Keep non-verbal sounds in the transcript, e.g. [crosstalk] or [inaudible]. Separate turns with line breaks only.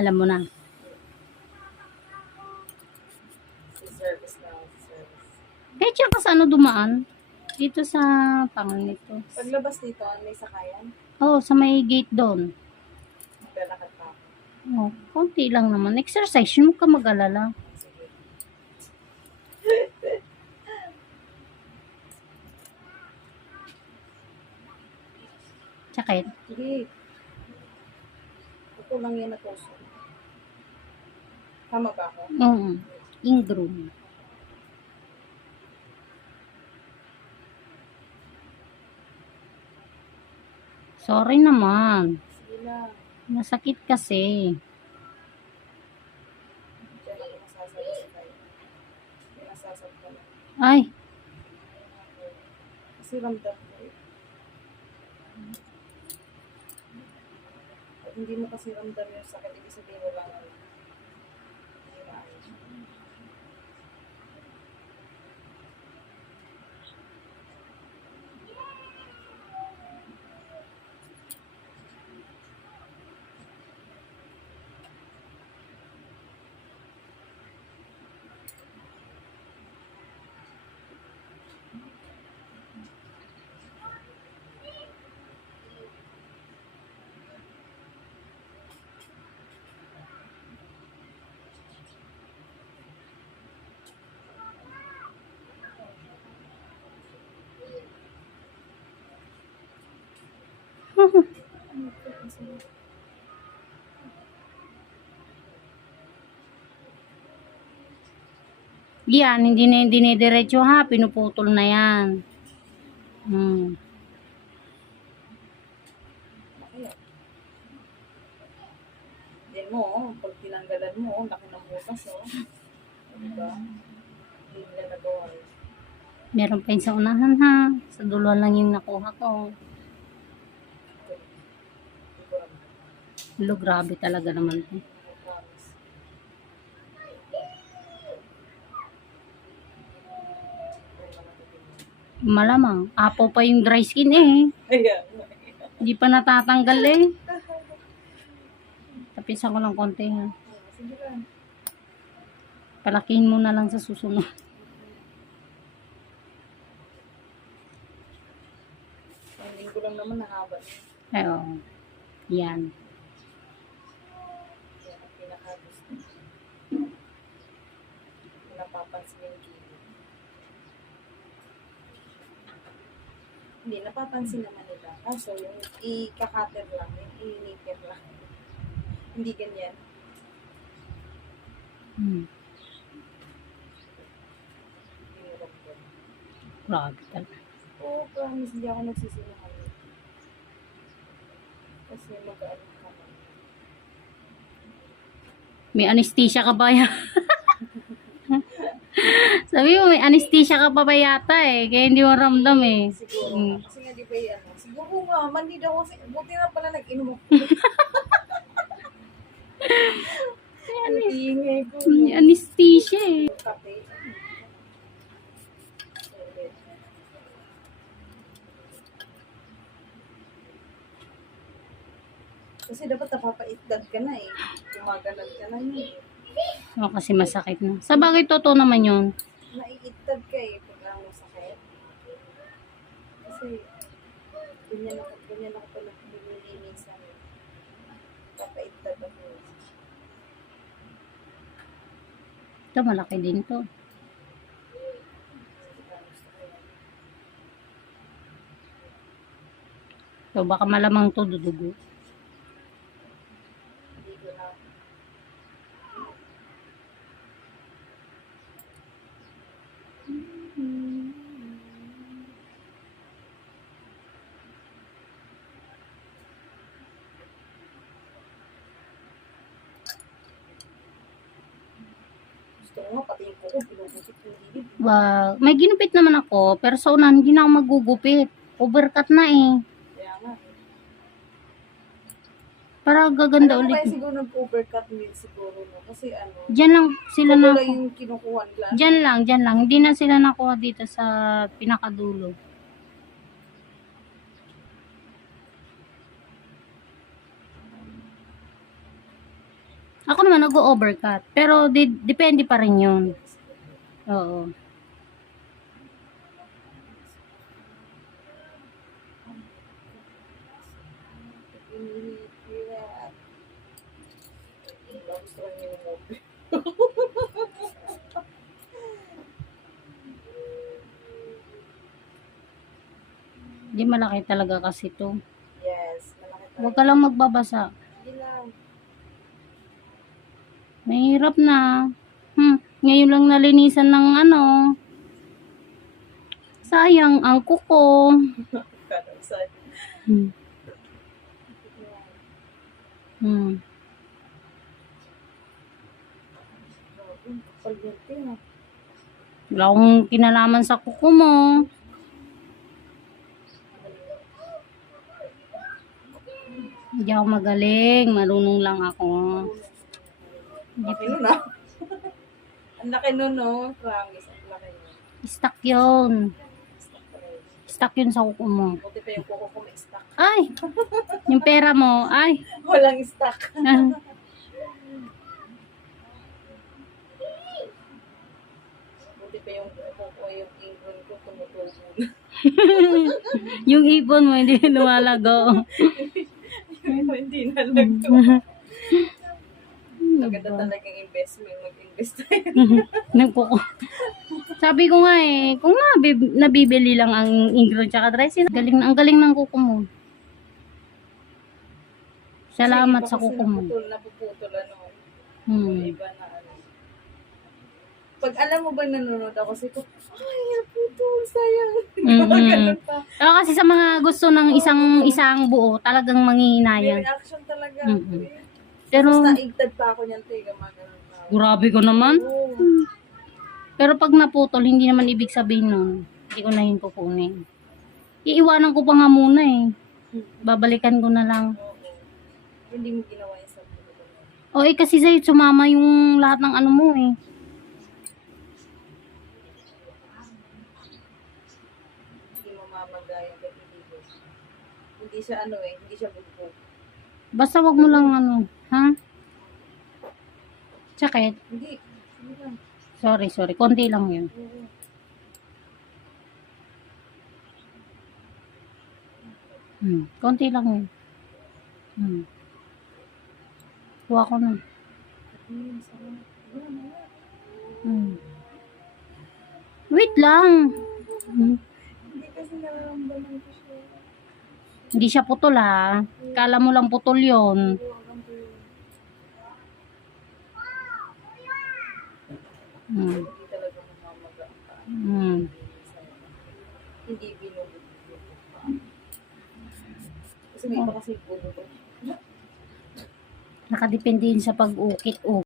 Alam mo na.
Service na service.
Kahit siya sa ano dumaan. Dito sa pangal nito.
Paglabas dito, may sakayan?
Oo, sa may gate doon.
Maglalakad pa ako.
Oh, konti lang naman. Exercise, huwag ka mag-alala. Sakit.
Sige. Ako lang yan na puso. Tama ba ako?
Oo. Ingroom. Sorry naman.
Sige lang.
Nasakit kasi. Ay,
Kasi ramdam ko eh. Hindi mo kasi ramdam yung sakit, ibig sabihin wala nga.
Yan, hindi na hindi dinidiretso ha. Pinuputol na yan. Hmm.
Din mo, oh, pag tinanggalan mo, oh, laki ng butas, oh. Diba? Hindi nila nagawa.
Meron pa yun sa unahan ha. Sa dulo lang yung nakuha ko. Lo, grabe talaga naman to.
I promise.
Malamang. Apo pa yung dry skin eh. Hindi pa natatanggal eh. Tapisan ko ng konti ha.
lang.
Palakihin mo na lang sa susunod.
Ang linggo lang naman nahaba.
Ay, oo. Yan
ang pinakagusto. Napapansin yung gilid. Hindi, napapansin naman nila. Kaso, yung i-kakater lang, yung i-nipper lang. Hindi ganyan.
Hmm. Grabe talaga.
Oo, promise, hindi ako nagsisinungaling. Kasi na.
May anesthesia ka ba yan? [laughs] Sabi mo, may anesthesia ka pa ba yata eh. Kaya hindi mo ramdam eh.
Siguro.
Mm.
Kasi nga di ba ano. Siguro nga, mandi daw kasi. Buti na pala nag-inom ako. [laughs]
May anesthesia eh.
Kasi dapat napapaitdad ka na eh. Gumagalan ka na yun. Eh.
Oo, kasi masakit na. Sa bagay, totoo naman yun.
Naiitdad ka eh pag ang masakit. Kasi ganyan ako, ganyan ako pala nililinisan. Papaitdad ako.
Ito, malaki din to. So, baka malamang to dudugo.
Gusto ko nga pati yung kuko, pinupusik yung gilid.
Wow. May ginupit naman ako, pero sa unahan, hindi na ako magugupit. Overcut na eh.
Kaya nga eh.
Para gaganda
mo
ulit.
kaya siguro nag-overcut meal siguro no? Kasi ano,
Diyan lang sila na
lang yung kinukuha nila.
Diyan lang, diyan lang. Hindi na sila nakuha dito sa pinakadulo. Ako naman nag-overcut. Pero di- depende pa rin yun. Oo.
Gusto ko yung move.
Di malaki talaga kasi to.
Yes.
Huwag ka lang magbabasa.
Hindi lang.
Mahirap na. Hmm, ngayon lang nalinisan ng ano. Sayang ang kuko. [laughs] Hmm. Hmm. Wala akong kinalaman sa kuko mo. Hindi ako magaling. Marunong lang ako.
Laki nun ah. [laughs] Ang laki nun no. Promise, ang laki nun.
Stuck yun. Stuck yun sa kuko mo.
Buti pa yung kuko ko may stock.
Ay! Yung pera mo. Ay! [laughs]
Walang stock.
Ah.
Buti pa yung kuko ko, yung ingon ko tumutubo. [laughs]
yung ipon mo hindi lumalago.
Hindi na lang to. Maganda talagang investment. Mag-invest tayo. [laughs]
Nagkuko. Sabi ko nga eh, kung nabib- nabibili lang ang ingro tsaka dressing, galing, ang galing ng kuko mo. Salamat sa kuko mo.
Naputol, napuputol ano.
Hmm.
Iba na ano. Pag alam mo ba nanonood ako, sabi ko, ay, naputol, sayang. [laughs]
Mhm.
Ganun pa.
Ako kasi sa mga gusto ng isang isang buo, talagang
May
manghihinayang.
reaction talaga.
Mhm. Pero,
naigtad pa ako niyan, tiga, mga ganun pa.
grabe ko naman.
Oo.
Pero pag naputol, hindi naman ibig sabihin nun, hindi ko na yun kukunin. Iiwanan ko pa nga muna eh. Babalikan ko na lang.
Oo. Hindi mo ginawa yung sa.
O eh, kasi sa'yo sumama yung lahat ng ano mo eh.
Hindi mo mamagaya kahit hindi ko. Hindi siya ano eh, hindi siya bugbog.
Basta wag mo lang ano, ha? Sakit?
Hindi.
Sorry, sorry. Konti lang yun. Hmm. Konti lang yun. Hmm. Kuha ko na.
Hmm.
Wait lang. Hmm.
Hindi siya
putol ha. Kala mo lang putol yon.
Pero alam ko yun.
Hmm.
Hindi talaga ang paa.
Hmm.
Hindi binubugbog ang paa. Kasi may iba kasi bubugbog.
Nakadepende yun sa pag-ukit.